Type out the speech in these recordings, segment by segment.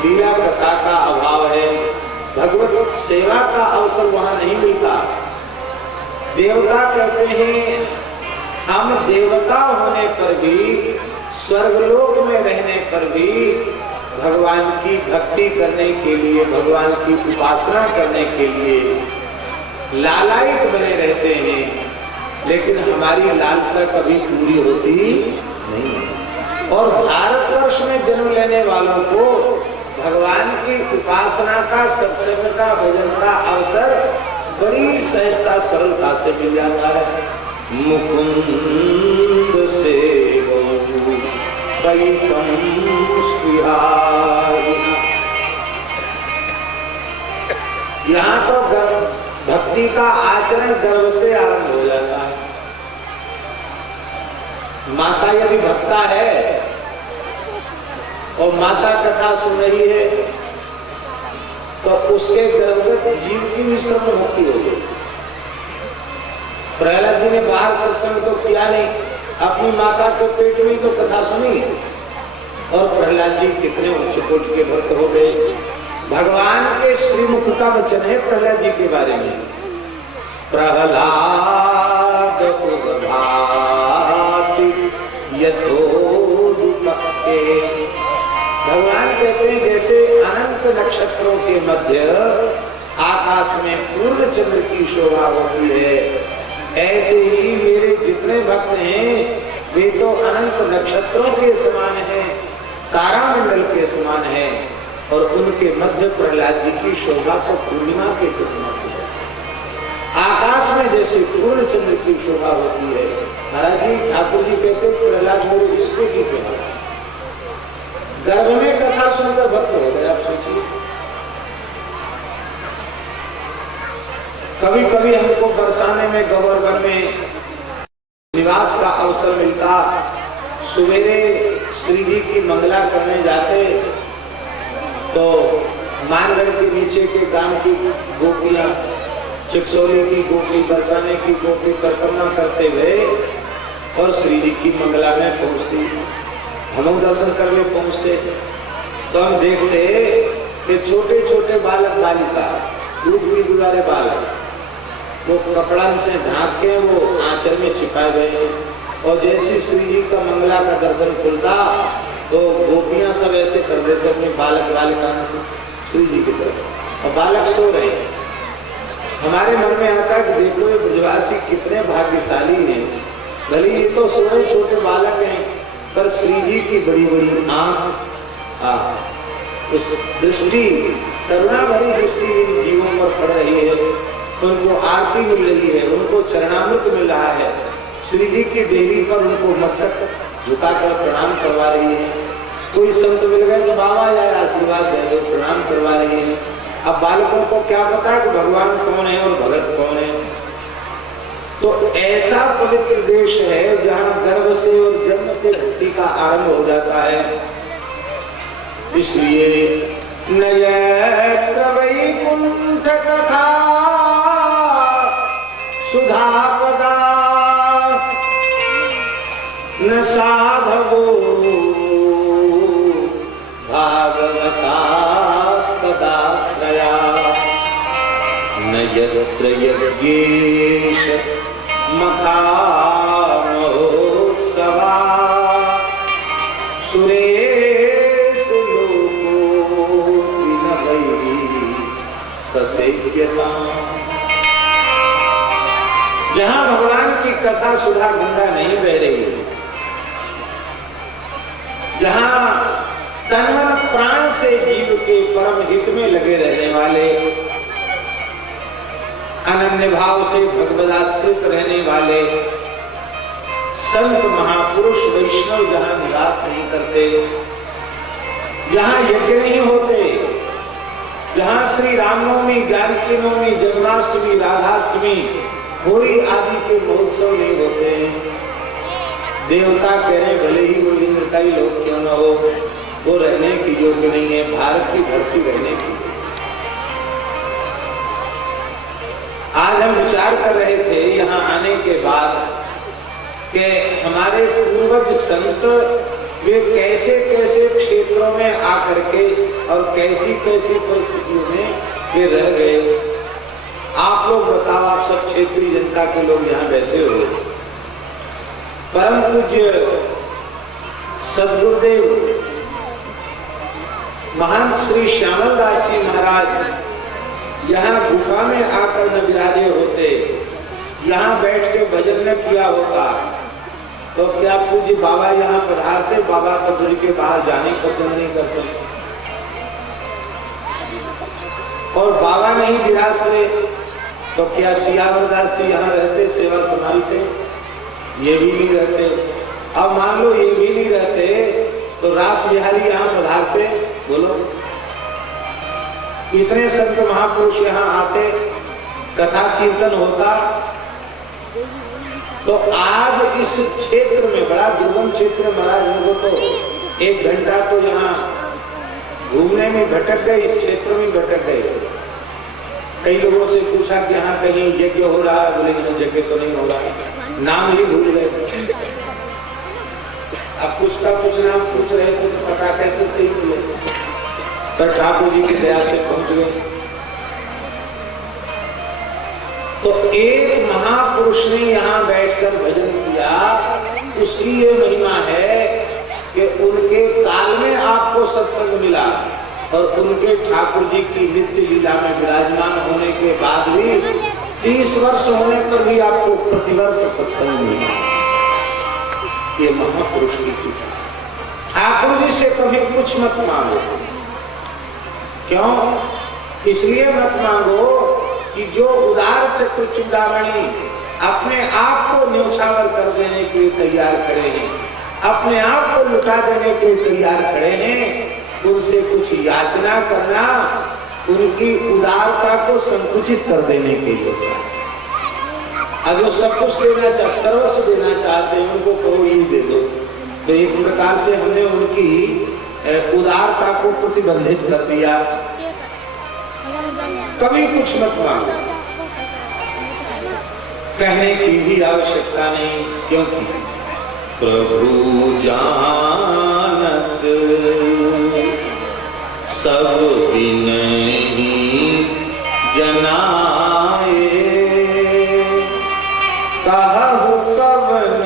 लीला कथा का अभाव है, भगवत सेवा का अवसर वहां नहीं मिलता। देवता कहते हैं हम देवता होने पर भी, स्वर्गलोक में रहने पर भी भगवान की भक्ति करने के लिए, भगवान की उपासना करने के लिए लालायित बने रहते हैं, लेकिन हमारी लालसा कभी पूरी होती नहीं है। और भारतवर्ष में जन्म लेने वालों को भगवान की उपासना का, सत्संग का, भजन का अवसर बड़ी सहजता सरलता से मिल जाता है। मुकुंद सेवो वैकम स्पृहाय। यहाँ तो भक्ति का आचरण गर्व से आरंभ हो जाता है। माता यदि भक्ता है और माता कथा सुन रही है तो उसके गर्भगत जीव की मिश्रण भक्ति हो गई। प्रहलाद जी ने बाहर सत्संग तो किया नहीं, अपनी माता के पेट में तो कथा सुनी, और प्रहलाद जी कितने उच्च कोटि के भक्त हो गए। भगवान के श्रीमुख का वचन है प्रहलाद जी के बारे में, प्रहलाद यथोदुपक्के। भगवान कहते हैं जैसे अनंत नक्षत्रों के मध्य आकाश में पूर्ण चंद्र की शोभा होती है, ऐसे ही मेरे जितने भक्त हैं वे तो अनंत नक्षत्रों के समान हैं, तारामंडल के समान हैं, और उनके मध्य प्रहलाद जी की शोभा तो पूर्णिमा के समान है। आकाश में जैसे पूर्ण चंद्र की शोभा होती है। महाराज जी ठाकुर जी कहते प्रहलाद मेरे रिश्ते की शोभा, गर्भ में कथा सुनकर भक्त हो गए। आप सोचिए, कभी कभी हमको बरसाने में गोवर्धन में निवास का अवसर मिलता, सवेरे श्री जी की मंगला करने जाते तो मानगढ़ के नीचे के गांव की गोपियां, चिकसोली की गोपी, बरसाने की गोपी परिक्रमा करते हुए और श्री जी की मंगला में पहुंचती, हम दर्शन करने पहुंचते तो हम देखते कि छोटे छोटे बालक बालिका, दूध भी दुलारे बालक, वो कपड़ा से ढांक के वो आंचल में छिपाए गए, और जैसे श्री जी का मंगला का दर्शन खुलता तो गोपियां सब ऐसे कर देते अपने बालक बालिका श्री जी की तरफ, और बालक सो रहे। हमारे मन में आता है कि देखो ये ब्रजवासी कितने भाग्यशाली हैं, भले ये तो सोए छोटे बालक हैं, पर श्री जी की बड़ी बड़ी आंख, उस दृष्टि, करुणा भरी दृष्टि इन जीवों पर पड़ रही है, उनको आरती मिल रही है, उनको चरणामृत मिल रहा है, श्री जी की देवी पर उनको मस्तक झुकाकर प्रणाम करवा रही है। कोई संत मिल गए तो बाबा यार आशीर्वाद दे, प्रणाम करवा रही है। अब बालकों को क्या पता है कि भगवान कौन है और भगत कौन है। तो ऐसा पवित्र देश है जहाँ गर्भ से और जन्म से भक्ति का आरंभ हो जाता है। इसलिए नयत्र वैकुंठ कथा सुधा पदा न साधवो भागवतास्तदाश्रया न यत्र यज्ञेश मखामहोत्सवा सुरेश लोको विनवैः ससेव्यता। जहां भगवान की कथा सुधा गंगा नहीं बह रही है, जहां तन प्राण से जीव के परम हित में लगे रहने वाले, अनन्य भाव से भगवदाश्रित रहने वाले संत महापुरुष वैष्णव जहां निवास नहीं करते, जहां यज्ञ नहीं होते, जहां श्री रामनवमी, जानकी नवमी, जन्माष्टमी, राधाष्टमी, होली आदि के महोत्सव नहीं होते, देवता कह रहे भले ही वो इंद्र का ही लोग क्यों न हो, वो रहने की योग्य नहीं है, भारत की धरती रहने की। आज हम विचार कर रहे थे यहाँ आने के बाद कि हमारे पूर्वज संत वे कैसे कैसे क्षेत्रों में आकर के और कैसी कैसी परिस्थितियों में वे रह गए। आप लोग बताओ, आप सब क्षेत्रीय जनता के लोग यहाँ बैठे हो, परम पूज्य सद्गुरुदेव महान श्री श्यामल दास जी महाराज यहाँ गुफा में आकर न विराजे होते, यहाँ बैठ के भजन न किया होता, तो क्या पूज्य बाबा यहाँ पधारते? बाबा तो ब्रज के बाहर जाने पसंद नहीं करते, और बाबा नहीं विराजते तो क्या सियावर दास जी यहाँ रहते, सेवा संभालते? ये भी नहीं रहते। अब मान लो ये भी नहीं रहते तो रास बिहारी यहाँ पधारते? बोलो, इतने संत महापुरुष यहाँ आते, कथा कीर्तन होता, तो आज इस क्षेत्र में, बड़ा दुर्गम क्षेत्र महाराज, हमको तो 1 घंटा तो यहाँ घूमने में भटक गए, इस क्षेत्र में भटक गए। कई लोगों से पूछा कि यहाँ कहीं यज्ञ हो रहा है, बोले कि यज्ञ तो नहीं हो रहा, नाम ही भूल गए। अब कुछ का कुछ नाम पूछ रहे थे तो पता कैसे सही मिले, पर ठाकुर जी की दया से पहुंच गए। तो एक महापुरुष ने यहाँ बैठकर भजन किया, उसकी ये महिमा है कि उनके काल में आपको सत्संग मिला, और उनके ठाकुर जी की नित्य लीला में विराजमान होने के बाद भी 30 वर्ष होने पर भी आपको प्रतिवर्ष सत्संग मिला। ये महापुरुष की कृपा। ठाकुर जी से कभी कुछ मत मांगो। क्यों? इसलिए मत मांगो कि जो उदार चक्र चूड़ामणि अपने आप को न्यौछावर कर देने के लिए तैयार खड़े हैं, अपने आप को लुटा देने के लिए तैयार खड़े हैं, उनसे कुछ याचना करना उनकी उदारता को संकुचित कर देने के लिए। अगर सब कुछ देना चाहते, सर्वस्व देना चाहते हैं, उनको कहो ये दे दो, तो एक प्रकार से हमने उनकी उदारता को प्रतिबंधित कर दिया। कभी कुछ मत मांगो, कहने की भी आवश्यकता नहीं, क्योंकि प्रभु जानत सब बिनहि जनाए, कहु कवन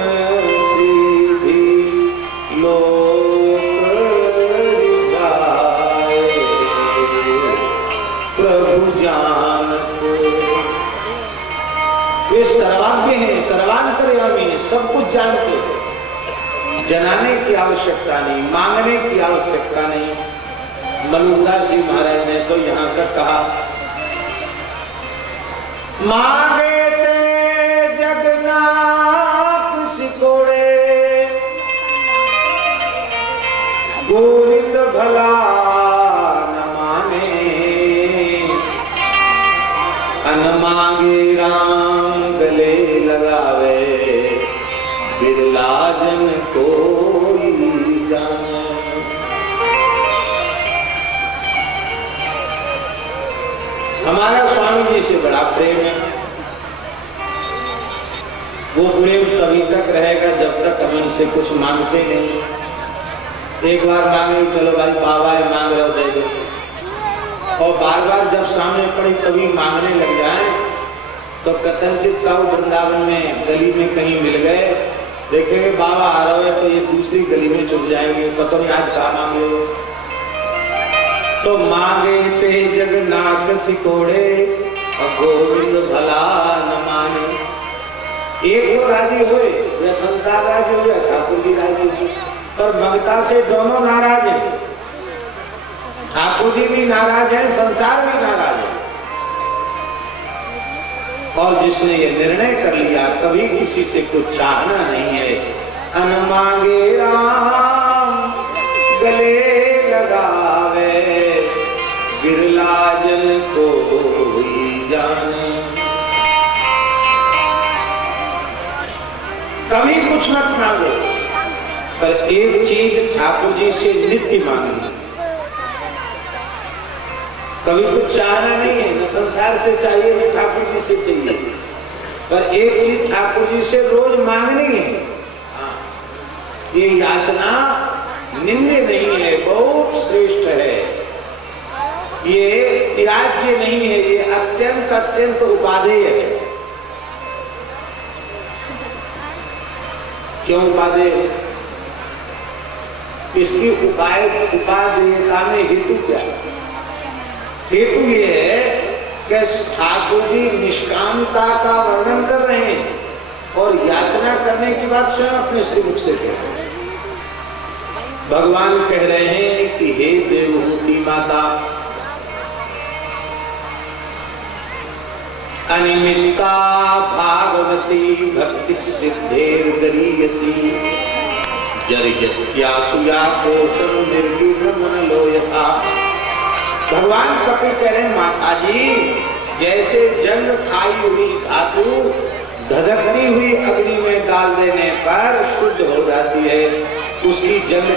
सीधी लोक रिझाए, प्रभु जानत। वे सर्वाज्ञ हैं, सर्वांतर्यामी हैं, सब कुछ जानते हैं। जनाने की आवश्यकता नहीं, मांगने की आवश्यकता नहीं। मलुकदास जी महाराज ने तो यहाँ तक कहा, मांगे ते जगन्नाथ सिकोड़े, गोविंद भला न माने, अन मांगे राम गले लगावे, बिरला जन कोई जाने। हमारा स्वामी जी से बड़ा प्रेम है। वो प्रेम तभी तक रहेगा जब तक हम इनसे कुछ मांगते नहीं। एक बार मांगे, चलो भाई बाबा मांग रहे हो दे दो, और बार बार जब सामने पड़ी तभी मांगने लग जाए तो कथनचित काऊ वृंदावन में गली में कहीं मिल गए, देखेंगे बाबा आ रहे हैं तो ये दूसरी गली में चुप जाएंगे, पता नहीं आज कहाँ मांगे। तो मांगे ते जगन्नाथ सिकोड़े, और गोविंद भला न माने। एक वो राजी हुए या संसार राजी हुआ, ठाकुर जी राजी हुए, पर ममता से दोनों नाराज हैं। ठाकुर जी भी नाराज है, संसार भी नाराज है। और जिसने ये निर्णय कर लिया कभी किसी से कुछ चाहना नहीं है, अन मांगे राम गले लगावे, बिरला जन कोई जाने। कभी कुछ मत मांगो, पर एक चीज ठाकुर जी से नित्य मांगनी। कभी कुछ चाहना नहीं है, न संसार से चाहिए न ठाकुर जी से चाहिए, पर एक चीज ठाकुर जी से रोज मांगनी है। ये याचना निंद्य नहीं है, बहुत श्रेष्ठ है, ये त्याज्य नहीं है, ये अत्यंत अत्यंत उपादेय है। क्यों उपादेय? इसकी उपादेयता में हेतु क्या है? हेतु ये है कि ठाकुर जी निष्कामता का वर्णन कर रहे हैं और याचना करने की बात स्वयं अपने श्रीमुख से कह रहे हैं। भगवान कह रहे हैं कि हे देवहूति माता, अनिमित्ता भागवती भक्ति सिद्धेर गरीयसी जरियत्यासुया कोशम निर्विघ्न मनलो यथा। भगवान कपिल कह रहे हैं माता जी, जैसे जंग खाई हुई धातु धधकती हुई अग्नि में डाल देने पर शुद्ध हो जाती है, उसकी जंग